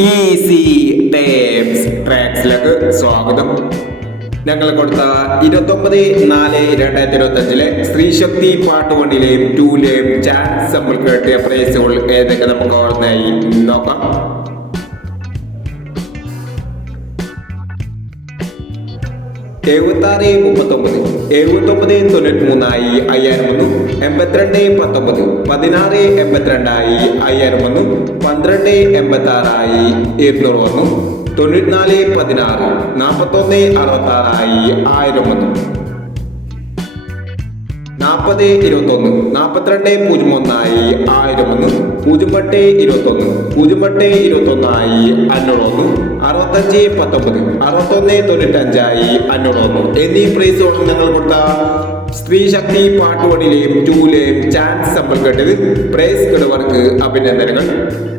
Easy tapes ട്രാക്സിലേക്ക് സ്വാഗതം. ഞങ്ങൾ കൊടുത്ത 29/4/2025 സ്ത്രീശക്തി പാർട്ട് 1ലെയും 2ലെയും ചാൻസ് നമ്മൾ കേട്ടിയ പ്രൈസുകൾ ഏതൊക്കെ നമുക്ക് ഓർമ്മയായി നോക്കാം. എഴുപത്താറ് 39 99 5000 വന്നു. 82 19 16 82 5000 വന്നു. 12 86 200 വന്നു. 94 16 41 66 1000 വന്നു. 40 21 42 01 1000 വന്നു. 08 21 08 21 500 വന്നു. 65 19 61 95 500 വന്നു. എന്നീ പ്രൈസോളം ഞങ്ങൾ കൊടുത്ത സ്ത്രീ ശക്തി പാർട്ട് 1ലെയും 2ലെയും ചാൻസ് നമ്മൾ കേട്ടത്. പ്രൈസ് കിടവർക്ക് അഭിനന്ദനങ്ങൾ.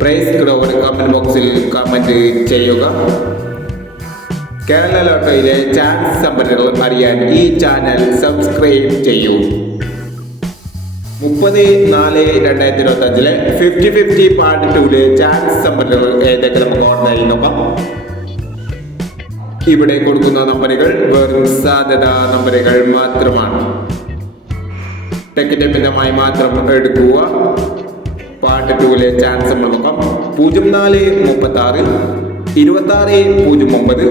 പ്രൈസ് കിടവർ കമന്റ് ബോക്സിൽ കമന്റ് ചെയ്യുക. കേരള ലോട്ടറിയിലെ ചാൻസ് സമ്പന്നകൾ അറിയാൻ ഈ ചാനൽ സബ്സ്ക്രൈബ് ചെയ്യൂ. 30/4/2025 50-50 പാർട്ട് 2ലെ ചാൻസ് സമ്പന്നകൾ ഏതൊക്കെ നമുക്ക് ഓർമ്മയായി നോക്കാം. ഇവിടെ കൊടുക്കുന്ന നമ്പറുകൾ വെറും സാധ്യത നമ്പറുകൾ മാത്രമാണ്. ടിക്കറ്റ് മിതമായി മാത്രം എടുക്കുക. പാർട്ട് 2ലെ ചാൻസ് നമ്മൾ നോക്കാം. 04 36 26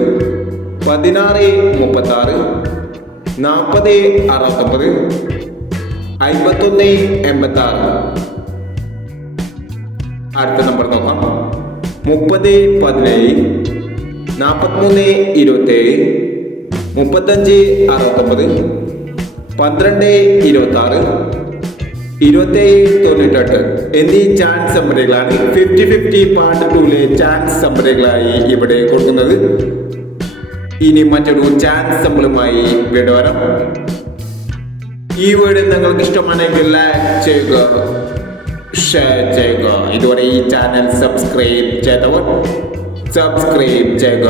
09 16 36 40 69 51 86. അടുത്ത നമ്പർ നോക്കാം. 30 17 43 27 35 69 12 26 27 98 എന്നീ ചാൻസ് നമ്പറുകളാണ് 50-50 പാർട്ട് 2ലെ ചാൻസ് നമ്പറുകളായി ഇവിടെ കൊടുക്കുന്നത്. ഇനി മറ്റൊരു ചാൻസ് നമ്പറുമായി വീണ്ടും വരാം. ഈ വീഡിയോ നിങ്ങൾക്ക് ഇഷ്ടമാണെങ്കിൽ ലൈക്ക് ചെയ്യുക, ഷെയർ ചെയ്യുക. ഇതുവരെ ഈ ചാനൽ സബ്സ്ക്രൈബ് ചെയ്തവർ സബ്സ്ക്രൈബ് ചെയ്യുക.